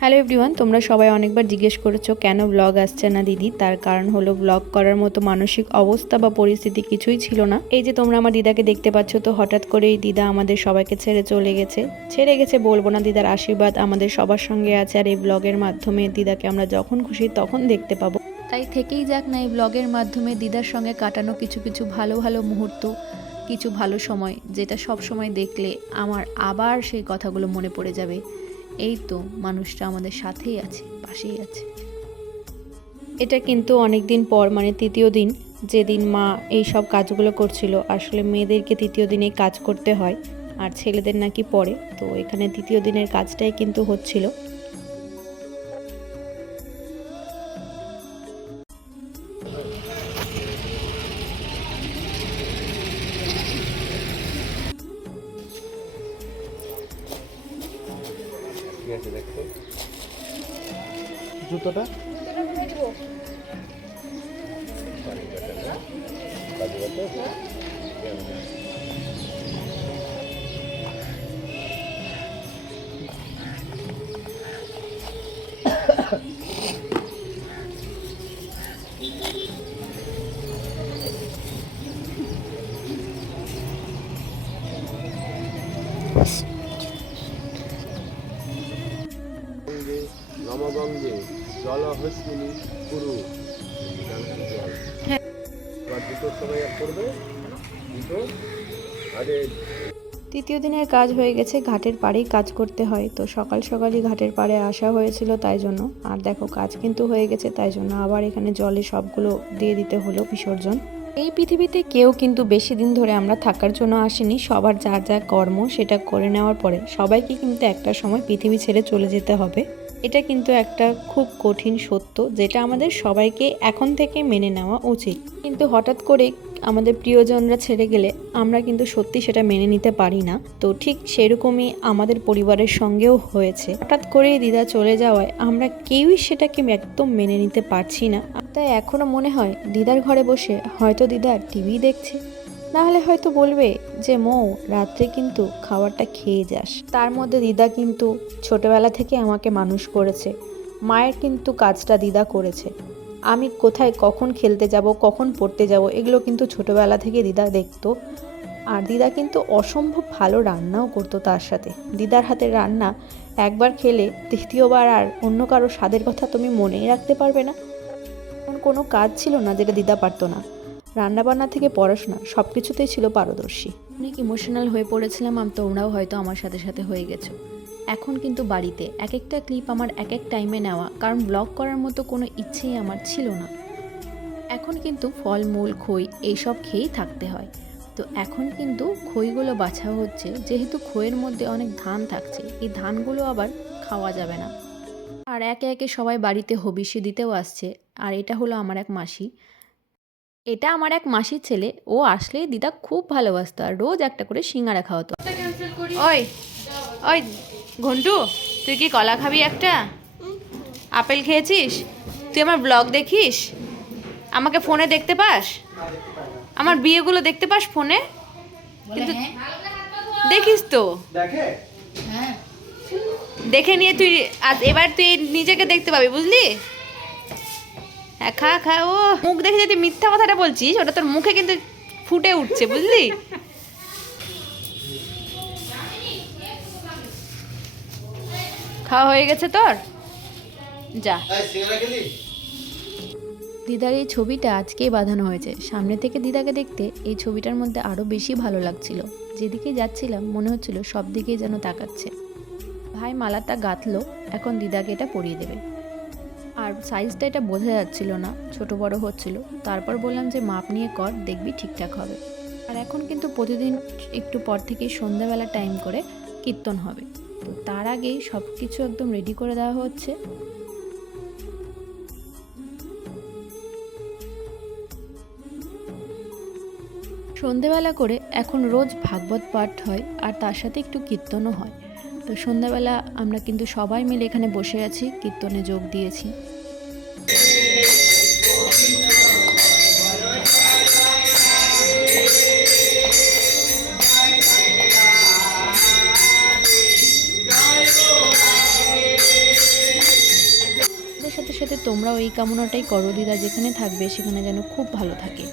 Hello everyone, তোমরা সবাই অনেকবার জিজ্ঞেস করেছ কেন ব্লগ আসছে না দিদি? তার কারণ হলো ব্লগ করার মতো মানসিক অবস্থা বা পরিস্থিতি কিছুই ছিল না। এই যে তোমরা আমার দিদাকে দেখতে পাচ্ছ, তো হঠাৎ করেই দিদা আমাদের সবাইকে ছেড়ে চলে গেছে। ছেড়ে গেছে বলব না, দিদার আশীর্বাদ আমাদের সবার সঙ্গে আছে আর এই ব্লগের মাধ্যমে দিদাকে আমরা যখন খুশি তখন দেখতে পাবো। তাই থেকেই যাক না, এই ব্লগের মাধ্যমে দিদার সঙ্গে কাটানো কিছু কিছু ভালো ভালো মুহূর্ত, কিছু ভালো সময়, যেটা সব সময় দেখলে আমার আবার সেই কথাগুলো মনে পড়ে যাবে। এই তো মানুষটা আমাদের সাথেই আছে, পাশেই আছে। এটা কিন্তু অনেক দিন পর মানে তৃতীয় দিন, যেদিন মা এই সব কাজগুলো করছিল। আসলে মেয়েদেরকে তৃতীয় দিনে কাজ করতে হয়, আর ছেলেদের নাকি পরে তো এখানে তৃতীয় দিনের কাজটাই কিন্তু হচ্ছিল। ঠিক আছে দেখো। জুতোটা? কাজু বাটা নমগঙ্গে জল হস্মিনী কুরু এবার সময় করবে, দুটো, আরে। তৃতীয় দিনের কাজ হয়ে গেছে, ঘাটের পাড়েই কাজ করতে হয়। তো সকাল সকালই ঘাটের পাড়ে আসা হয়েছিল তাই জন্য। আর দেখো, কাজ কিন্তু হয়ে গেছে তাই জন্য আবার এখানে জলে সবগুলো দিয়ে দিতে হলো বিসর্জন। এই পৃথিবীতে কেউ কিন্তু বেশি দিন ধরে আমরা থাকার জন্য আসিনি। সবার যা যা কর্ম সেটা করে নেওয়ার পরে সবাইকে কিন্তু একটা সময় পৃথিবী ছেড়ে চলে যেতে হবে। এটা কিন্তু একটা খুব কঠিন সত্য যেটা আমাদের সবাইকে এখন থেকে মেনে নেওয়া উচিত। কিন্তু হঠাৎ করে আমাদের প্রিয়জনরা ছেড়ে গেলে আমরা কিন্তু সত্যি সেটা মেনে নিতে পারি না। তো ঠিক সেরকমই আমাদের পরিবারের সঙ্গেও হয়েছে। হঠাৎ করে দিদা চলে যাওয়ায় আমরা কেউই সেটাকে একদম মেনে নিতে পারছি না। তাই এখনও মনে হয় দিদার ঘরে বসে হয়তো দিদা টিভি দেখছে। নাহলে হয়তো বলবে যে, মৌ, রাত্রে কিন্তু খাবারটা খেয়ে যাস। তার মধ্যে দিদা কিন্তু ছোটবেলা থেকে আমাকে মানুষ করেছে। মায়ের কিন্তু কাজটা দিদা করেছে। আমি কোথায় কখন খেলতে যাব, কখন পড়তে যাব, এগুলো কিন্তু ছোটবেলা থেকে দিদা দেখতো। আর দিদা কিন্তু অসম্ভব ভালো রান্নাও করতো তার সাথে। দিদার হাতের রান্না একবার খেলে দ্বিতীয়বার আর অন্য কারও স্বাদের কথা তুমি মনেই রাখতে পারবে না। কোনো কাজ ছিল না যেটা দিদা পারতো না। রান্নাবান্না থেকে পড়াশোনা সব কিছুতেই ছিল পারদর্শী। অনেক ইমোশনাল হয়ে পড়েছিলাম তোমরাও হয়তো আমার সাথে সাথে হয়ে গেছো। এখন কিন্তু বাড়িতে এক একটা ক্লিপ আমার এক এক টাইমে নেওয়া, কারণ ব্লগ করার মতো কোনো ইচ্ছেই আমার ছিল না। এখন কিন্তু ফলমূল খই এইসব খেয়েই থাকতে হয়। তো এখন কিন্তু খইগুলো বাছা হচ্ছে, যেহেতু খইয়ের মধ্যে অনেক ধান থাকছে, এই ধানগুলো আবার খাওয়া যাবে না। আর একে একে সবাই বাড়িতে হবিষি দিতেও আসছে, আর এটা হলো আমার এক মাসি। এটা আমার এক মাসির ছেলে। ও আসলেই দিদা খুব ভালোবাসতো আর রোজ একটা করে সিঙ্গারা খাওয়াতো। ওই ওই ঘন্টু তুই কি কলা খাবি একটা? আপেল খেয়েছিস? তুই আমার ব্লগ দেখিস? আমাকে ফোনে দেখতে পাস? আমার বিয়েগুলো দেখতে পাস ফোনে? কিন্তু দেখিস তো। দেখে? দেখে নিয়ে তুই আজ এবার তুই নিজেকে দেখতে পাবি বুঝলি? হ্যাঁ খা খা ও মুখ দেখে যদি মিথ্যা কথাটা বলছিস ওটা তোর মুখে কিন্তু ফুটে উঠছে বুঝলি? খাওয়া হয়ে গেছে তোর? যা। দিদার এই ছবিটা আজকেই বাঁধানো হয়েছে। সামনে থেকে দিদাকে দেখতে এই ছবিটার মধ্যে আরও বেশি ভালো লাগছিল। যেদিকে যাচ্ছিলাম মনে হচ্ছিল সব দিকেই যেন তাকাচ্ছে। ভাই মালাটা গাঁথলো এখন দিদাকে এটা পরিয়ে দেবে। আর সাইজটা এটা বোঝা যাচ্ছিল না, ছোট বড় হচ্ছিল। তারপর বললাম যে, মাপ নিয়ে কর, দেখবি ঠিকঠাক হবে। আর এখন কিন্তু প্রতিদিন একটু পর থেকেই সন্ধ্যাবেলা টাইম করে কীর্তন হবে। তো তার আগেই সব কিছু একদম রেডি করে দেওয়া হচ্ছে। সন্ধেবেলা করে এখন রোজ ভাগবত পাঠ হয়, আর তার সাথে একটু কীর্তনও হয়। তো সন্ধ্যাবেলা আমরা কিন্তু সবাই মিলে এখানে বসে আছি, কীর্তনে যোগ দিয়েছি। সাথে সাথে তোমরাও এই কামনাটাই করো দিদা, যেখানে থাকবে সেখানে যেন খুব ভালো থাকে।